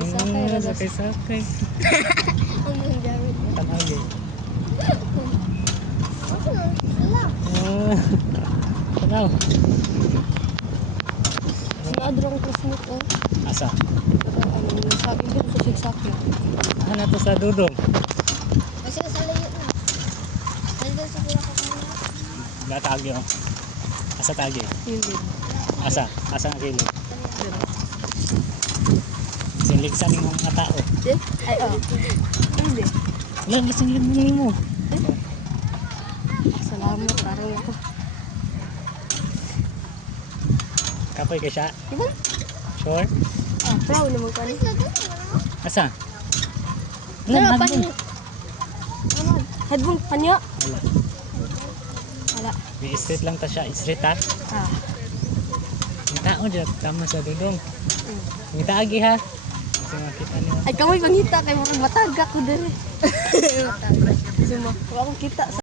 Sakay, ragas. Sakay. Ang gamit. Tanaw yun. Tanaw. Sinadrong kusmit oh. Asa? Sabi ko sa sigsakyo. Ano to sa dudong? Kasi sa layo na. Nandun sa pula ko kung Gatagi oh. Asa tagi? hindi. Asa? Asa ang kilid? Sinligsan yung mga tao. Ay, oh. Hindi. Wala, lasing mo. Salamat, parang ako. Kapoy ka siya? Diba? Sure? Ah, proud naman ka. Asa? Wala, Wala, panyo. Headphone, panyo. Wala. Wala. May street lang ta siya. Street ha? Ah. May tao dyan. Tama sa dudong. May taagi ha? Kasi makita niyo. Ay, kaway pangita kay murag matagak ko dere. Matagak. Suma, wala akong kita sa